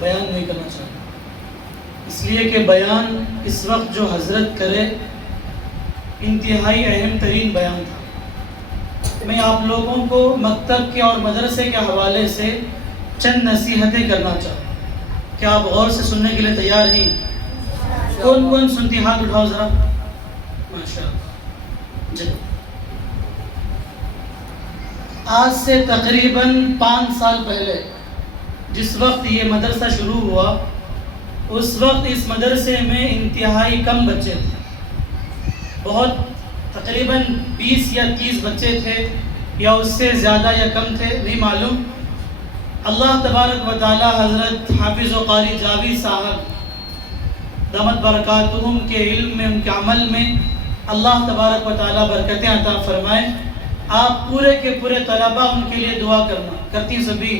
بیان نہیں کرنا چاہتا، اس لیے کہ بیان اس وقت جو حضرت کرے انتہائی اہم ترین بیان تھا۔ میں آپ لوگوں کو مکتب کے اور مدرسے کے حوالے سے چند نصیحتیں کرنا چاہتا ہوں۔ کیا آپ غور سے سننے کے لیے تیار ہیں؟ کون کون سنتی ہاتھ اٹھاؤ ذرا، ماشاءاللہ۔ جی، آج سے تقریباً 5 سال پہلے جس وقت یہ مدرسہ شروع ہوا، اس وقت اس مدرسے میں انتہائی کم بچے تھے، بہت تقریباً 20 یا 30 بچے تھے، یا اس سے زیادہ یا کم تھے، نہیں معلوم۔ اللہ تبارک و تعالی حضرت حافظ و قاری جاوید صاحب دامت برکاتہم کے علم میں، ان کے عمل میں اللہ تبارک و تعالی برکتیں عطا فرمائے۔ آپ پورے کے پورے طلباء ان کے لیے دعا کرنا کرتی سبھی،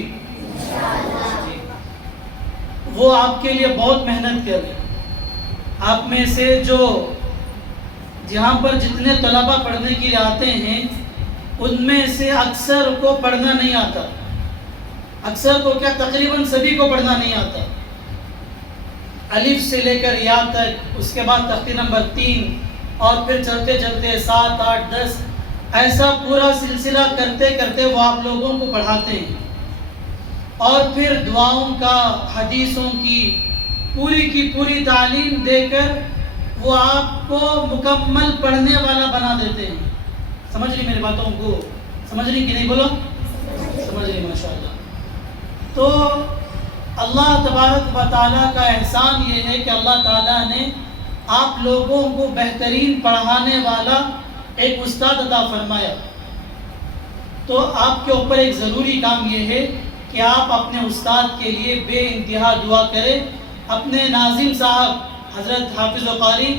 وہ آپ کے لیے بہت محنت کر رہے ہیں۔ آپ میں سے جو جہاں پر جتنے طلباء پڑھنے کے لیے آتے ہیں، ان میں سے اکثر کو پڑھنا نہیں آتا، اکثر کو کیا تقریباً سبھی کو پڑھنا نہیں آتا، الف سے لے کر یا تک، اس کے بعد تختی نمبر 3، اور پھر چلتے چلتے 7، 8، 10، ایسا پورا سلسلہ کرتے کرتے وہ آپ لوگوں کو پڑھاتے ہیں، اور پھر دعاؤں کا، حدیثوں کی پوری تعلیم دے کر وہ آپ کو مکمل پڑھنے والا بنا دیتے ہیں۔ سمجھ رہی میری باتوں کو؟ سمجھ رہی کہ نہیں؟ بولو سمجھ رہی، ماشاءاللہ۔ تو اللہ تبارک و تعالیٰ کا احسان یہ ہے کہ اللہ تعالیٰ نے آپ لوگوں کو بہترین پڑھانے والا ایک استاد عطا فرمایا۔ تو آپ کے اوپر ایک ضروری کام یہ ہے کہ آپ اپنے استاد کے لیے بے انتہا دعا کریں، اپنے ناظم صاحب حضرت حافظ و قاری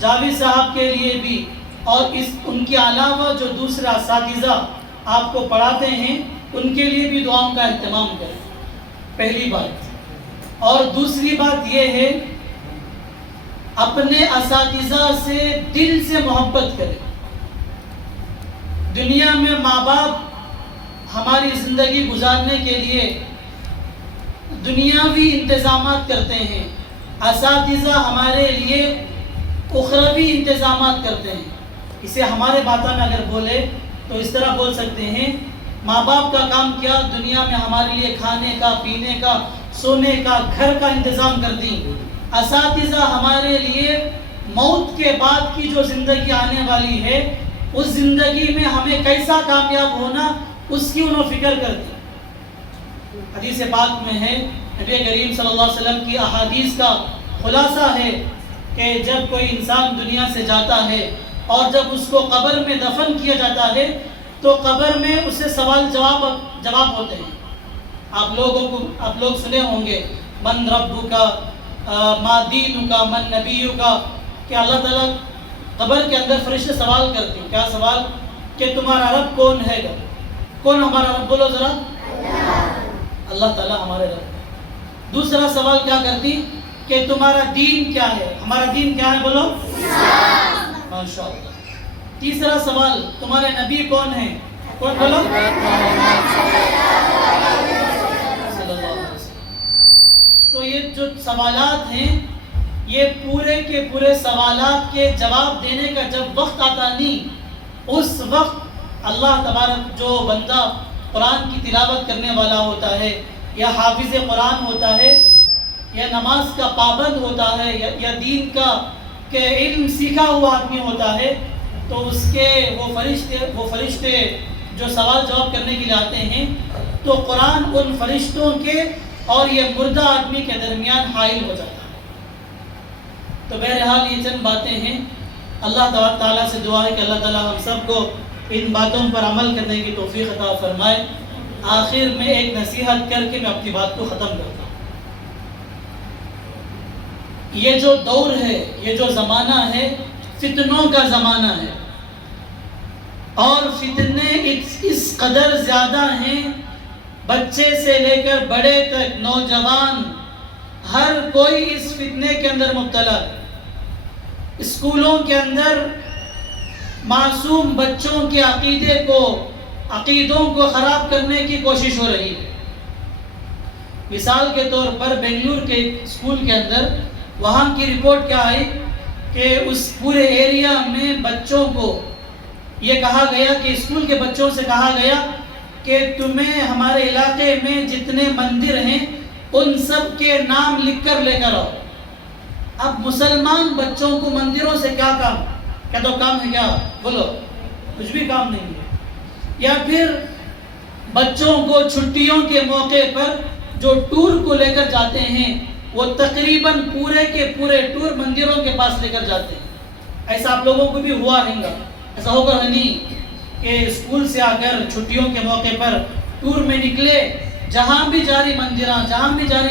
جاوید صاحب کے لیے بھی، اور ان کے علاوہ جو دوسرے اساتذہ آپ کو پڑھاتے ہیں ان کے لیے بھی دعاؤں کا اہتمام کریں، پہلی بات۔ اور دوسری بات یہ ہے، اپنے اساتذہ سے دل سے محبت کریں۔ دنیا میں ماں باپ ہماری زندگی گزارنے کے لیے دنیاوی انتظامات کرتے ہیں، اساتذہ ہمارے لیے اخروی انتظامات کرتے ہیں۔ اسے ہمارے باتوں میں اگر بولے تو اس طرح بول سکتے ہیں، ماں باپ کا کام کیا؟ دنیا میں ہمارے لیے کھانے کا، پینے کا، سونے کا، گھر کا انتظام کرتی۔ اساتذہ ہمارے لیے موت کے بعد کی جو زندگی آنے والی ہے، اس زندگی میں ہمیں کیسا کامیاب ہونا، اس کی انہوں فکر کرتی۔ حدیث پاک میں ہے، نبی کریم صلی اللہ علیہ وسلم کی احادیث کا خلاصہ ہے کہ جب کوئی انسان دنیا سے جاتا ہے اور جب اس کو قبر میں دفن کیا جاتا ہے تو قبر میں اسے سوال جواب ہوتے ہیں۔ آپ لوگ سنے ہوں گے، من ربک، ما دینک، من نبیک، کہ اللہ تعالیٰ قبر کے اندر فرشتے سوال کرتے ہیں۔ کیا سوال؟ کہ تمہارا رب کون ہے گا؟ کون ہمارا رب؟ بولو ذرا، اللہ تعالیٰ ہمارے رب۔ دوسرا سوال کیا کرتی؟ کہ تمہارا دین کیا ہے؟ ہمارا دین کیا ہے؟ بولو ماشاءاللہ۔ تیسرا سوال، تمہارے نبی کون ہیں؟ کون؟ بولو صلی اللہ علیہ وسلم۔ تو یہ جو سوالات ہیں، یہ پورے کے پورے سوالات کے جواب دینے کا جب وقت آتا نہیں، اس وقت اللہ تبارک جو بندہ قرآن کی تلاوت کرنے والا ہوتا ہے، یا حافظ قرآن ہوتا ہے، یا نماز کا پابند ہوتا ہے، یا دین کا کہ علم سیکھا ہوا آدمی ہوتا ہے، تو اس کے وہ فرشتے جو سوال جواب کرنے کے لیے آتے ہیں، تو قرآن ان فرشتوں کے اور یہ مردہ آدمی کے درمیان حائل ہو جاتا ہے۔ تو بہرحال یہ چند باتیں ہیں۔ اللہ تعالیٰ سے دعا ہے کہ اللہ تعالیٰ ہم سب کو ان باتوں پر عمل کرنے کی توفیق عطا فرمائے۔ آخر میں ایک نصیحت کر کے میں اپنی بات کو ختم کرتا ہوں۔ یہ جو دور ہے، یہ جو زمانہ ہے، فتنوں کا زمانہ ہے، اور فتنے اس قدر زیادہ ہیں، بچے سے لے کر بڑے تک، نوجوان، ہر کوئی اس فتنے کے اندر مبتلا ہے۔ اسکولوں کے اندر معصوم بچوں کے عقیدوں کو خراب کرنے کی کوشش ہو رہی ہے۔ مثال کے طور پر بنگلور کے اسکول کے اندر وہاں کی رپورٹ کیا آئی کہ اس پورے ایریا میں بچوں کو یہ کہا گیا کہ اسکول کے بچوں سے کہا گیا کہ تمہیں ہمارے علاقے میں جتنے مندر ہیں ان سب کے نام لکھ کر لے کر آؤ۔ اب مسلمان بچوں کو مندروں سے کیا کام؟ کیا تو کام ہے کیا؟ بولو، کچھ بھی کام نہیں ہے۔ یا پھر بچوں کو چھٹیوں کے موقع پر جو ٹور کو لے کر جاتے ہیں وہ تقریباً پورے کے پورے ٹور مندروں کے پاس لے کر جاتے ہیں۔ ایسا آپ لوگوں کو بھی ہوا ہے گا، ایسا ہوگا نہیں کہ اسکول سے آ کر چھٹیوں کے موقع پر ٹور میں نکلے، جہاں بھی جاری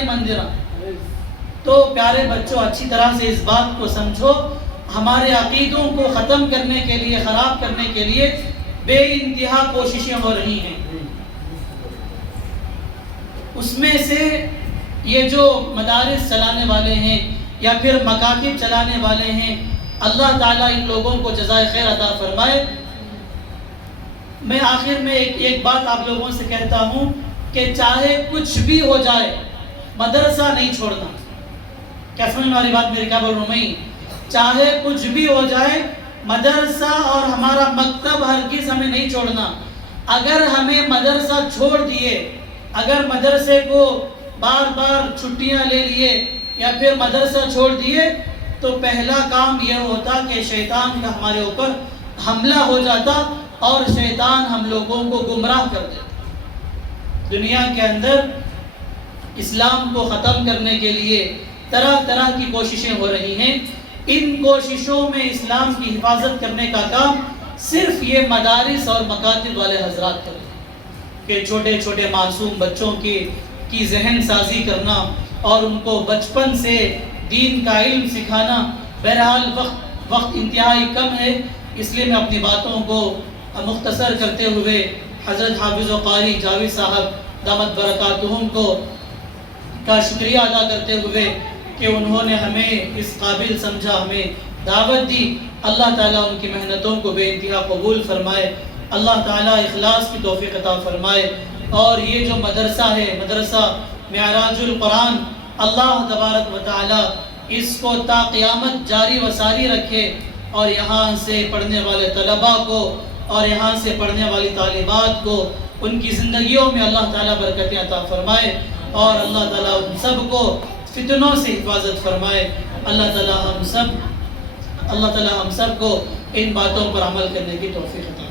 مندراں۔ تو پیارے بچوں، اچھی طرح سے اس بات کو سمجھو، ہمارے عقیدوں کو ختم کرنے کے لیے، خراب کرنے کے لیے بے انتہا کوششیں ہو رہی ہیں۔ اس میں سے یہ جو مدارس چلانے والے ہیں یا پھر مکاتب چلانے والے ہیں، اللہ تعالیٰ ان لوگوں کو جزائے خیر عطا فرمائے۔ میں آخر میں ایک بات آپ لوگوں سے کہتا ہوں کہ چاہے کچھ بھی ہو جائے مدرسہ نہیں چھوڑنا۔ کیا سمجھ والی بات میری کیا بول رہا ہوں میں؟ چاہے کچھ بھی ہو جائے مدرسہ اور ہمارا مکتب ہرگز ہمیں نہیں چھوڑنا۔ اگر ہمیں مدرسہ چھوڑ دیے، اگر مدرسے کو بار بار چھٹیاں لے لیے یا پھر مدرسہ چھوڑ دیے، تو پہلا کام یہ ہوتا کہ شیطان کا ہمارے اوپر حملہ ہو جاتا اور شیطان ہم لوگوں کو گمراہ کر دیتا۔ دنیا کے اندر اسلام کو ختم کرنے کے لیے طرح طرح کی کوششیں ہو رہی ہیں۔ ان کوششوں میں اسلام کی حفاظت کرنے کا کام صرف یہ مدارس اور مکاتب والے حضرات کرتے ہیں کہ چھوٹے چھوٹے معصوم بچوں کی ذہن سازی کرنا اور ان کو بچپن سے دین کا علم سکھانا۔ بہرحال وقت انتہائی کم ہے، اس لیے میں اپنی باتوں کو مختصر کرتے ہوئے حضرت حافظ و قاری جاوید صاحب دامت برکاتہم کا شکریہ ادا کرتے ہوئے کہ انہوں نے ہمیں اس قابل سمجھا، ہمیں دعوت دی۔ اللہ تعالیٰ ان کی محنتوں کو بے انتہا قبول فرمائے، اللہ تعالیٰ اخلاص کی توفیق عطا فرمائے، اور یہ جو مدرسہ ہے، مدرسہ معراج القرآن، اللہ تبارک و تعالیٰ اس کو تا قیامت جاری و ساری رکھے، اور یہاں سے پڑھنے والے طلباء کو اور یہاں سے پڑھنے والی طالبات کو ان کی زندگیوں میں اللہ تعالیٰ برکتیں عطا فرمائے، اور اللہ تعالیٰ ان سب کو فتنوں سے حفاظت فرمائے۔ اللہ تعالیٰ ہم سب کو ان باتوں پر عمل کرنے کی توفیق عطا فرمائے۔